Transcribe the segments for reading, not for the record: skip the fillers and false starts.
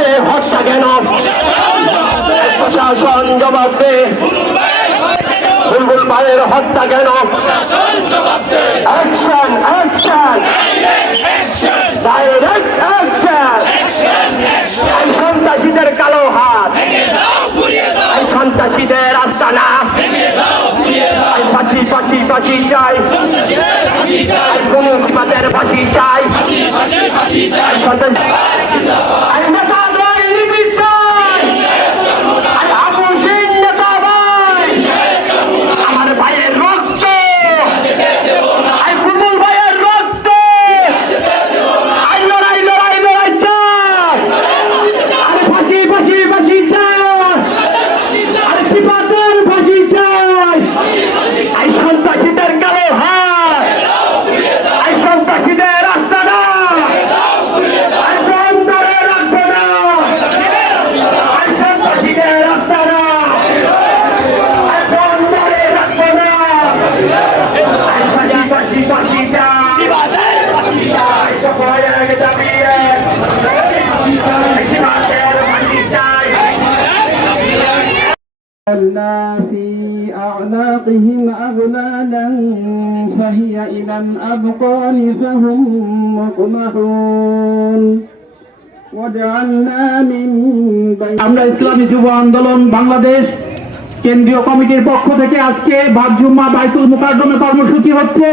ভাইয়ের হত্যা কেন? প্রশাসন জবাব দে। বুলবুল ভাইয়ের হত্যা কেন? Action action direct action. এই সন্ত্রাসীদের কালো হাত, এই সন্ত্রাসীদের আস্তানা, ফাঁসি ফাঁসি ফাঁসি চাই, মুক্তিবাদের ফাঁসি চাই, আমার ভাইয়ের রক্ত, বুলবুল ভাইয়ের রক্ত, লড়াই লড়াই লড়াই চাই, ফাঁসি ফাঁসি ফাঁসি চাই, ফাঁসি চাই। এই সন্ত্রাসীদের কালো হাত, এই সন্ত্রাসীদের আস্তানা, في أعناقهم أغلالا فهي إلى الأذقان فهم مقمحون وجعلنا من بين আমরা ইসলামী যুব আন্দোলন বাংলাদেশ কেন্দ্রীয় কমিটির পক্ষ থেকে আজকে বাদ-জুম্মা বাইতুল মুকাররমে কর্মসূচি হচ্ছে।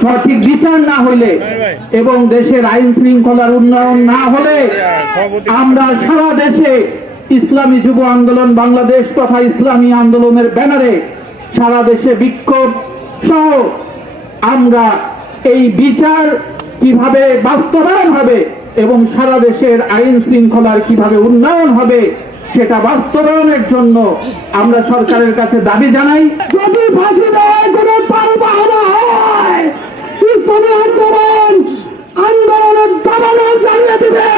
সঠিক বিচার না হইলে এবং দেশের আইন শৃঙ্খলার উন্নয়ন না হলে আমরা সারা দেশে ইসলামী যুব আন্দোলন বাংলাদেশ তথা ইসলামী আন্দোলনের ব্যানারে সারা দেশে বিক্ষোভ সহ আমরা এই বিচার কিভাবে বাস্তবায়ন হবে এবং সারা দেশের আইন শৃঙ্খলার কিভাবে উন্নয়ন হবে সেটা বাস্তবায়নের জন্য আমরা সরকারের কাছে দাবি জানাই। যদি ফাঁসি দেওয়ার কোনো পালবাহনা হয়, ইসলামী আন্দোলন আন্দোলনের দাবানো জ্বালিয়ে দিবে,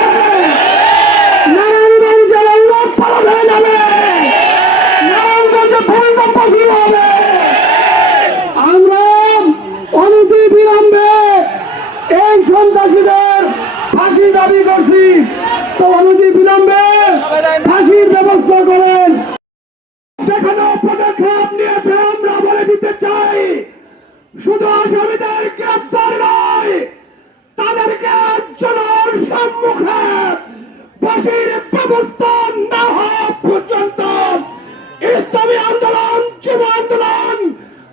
নারায়ণগঞ্জ জেলায় লোক পালন হয়ে যাবে, নারায়ণগঞ্জে ভূমিকম্প শুরু হবে। আমরা অনতি বিলম্বে এই সন্ত্রাসীদের ফাঁসি দাবি করছি, তো অনতি বিলম্বে ফাঁসির ব্যবস্থা করেন। যেখানে পদক্ষেপ নিয়েছে আমরা বলে দিতে চাই, শুধু আসামিদের গ্রেফতার নয়, তাদেরকে জনগণ সম্মুখে ফাঁসির ব্যবস্থা না হওয়া পর্যন্ত ইসলামী আন্দোলন যুব আন্দোলন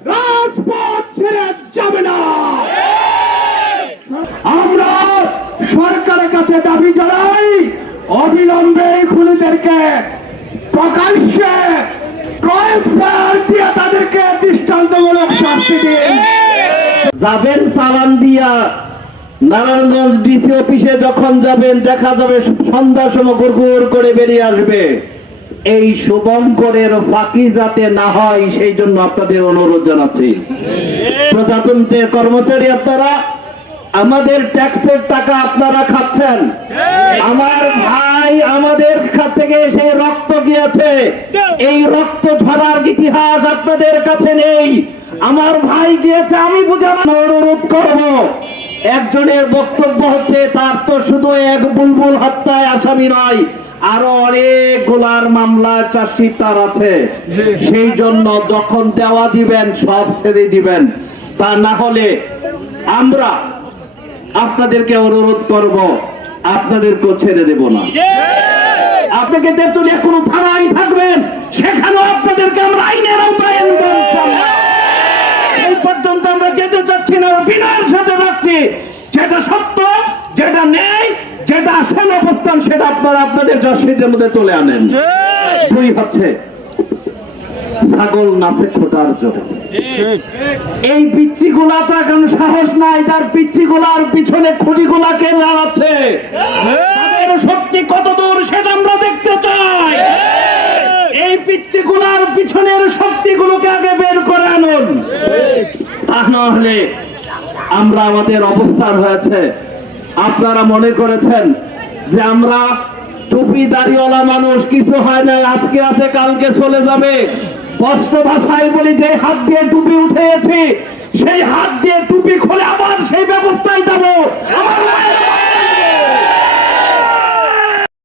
রাজপথ ছেড়ে যাবে না। আমরা সরকারের কাছে দাবি জানাই, অবিলম্বে খুনিদেরকে প্রকাশ্যে ট্রান্সফার দিয়ে তাদেরকে দৃষ্টান্তমূলক শাস্তি দিন। যাবেন সালাম দিয়া নারায়ণগঞ্জ ডিসি অফিসে যখন যাবেন দেখা যাবে সন্ধ্যার সময় গুড়গুড় করে বেরিয়ে আসবে। এই শুভঙ্করের ফাঁকি যাতে না হয় সেই জন্য আপনাদের অনুরোধ জানাচ্ছি। প্রজাতন্ত্রের কর্মচারী আপনারা, আমাদের ট্যাক্সের টাকা আপনারা খাচ্ছেন। আমার ভাই আমাদের খাত থেকে সেই রক্ত গিয়েছে, এই রক্ত ঝরার ইতিহাস আপনাদের কাছে নেই। আমার ভাই গিয়েছে, আমি বুঝানোর অনুরোধ করব। একজনের বক্তব্য হচ্ছে তার তো শুধু এক বুলবুল হত্যায় আসামি নয়, আরো অনেক গোলার মামলার চার্জশিট তার আছে। সেই জন্য যখন দেওয়া দিবেন সব ছেড়ে দিবেন, তা না হলে আমরা আপনাদেরকে অনুরোধ করব, আপনাদেরকেও ছেড়ে দেব না। আপনাকে তেতুলিয়া কোনো থানায় থাকবেন, সেখানেও আপনাদেরকে আমরা আইনের আওতায় আনব। এই পর্যন্ত আমরা যেতে চাচ্ছি না, বিনয়ের সাথে রাখছি। যেটা সত্য, যেটা নেই, যেটা আসল অবস্থান সেটা আপনারা আপনাদের চার্জশিটের মধ্যে তুলে আনেন। দুই হচ্ছে ছাগল নাচে খোটার জন্য। এই পিচ্ছি গুলা তো এখন সাহস নাই, তার পিচ্ছি গুলার পিছনে খুনি গুলাকে লড়াচ্ছে। তাদের শক্তি কত দূর সেটা আমরা দেখতে চাই। এই পিচ্ছি গুলার পিছনের শক্তি গুলোকে আগে বের করে আনুন, তা না হলে আমরা আমাদের অবস্থান হয়েছে। আপনারা মনে করেছেন যে আমরা টুপি দাড়িওয়ালা মানুষ, কিছু হয় না, আজকে আছে কালকে চলে যাবে। স্পষ্ট ভাষায় বলি, যে হাত দিয়ে টুপি উঠেছি সেই হাত দিয়ে টুপি খুলে আবার সেই ব্যবস্থায় যাব। আমার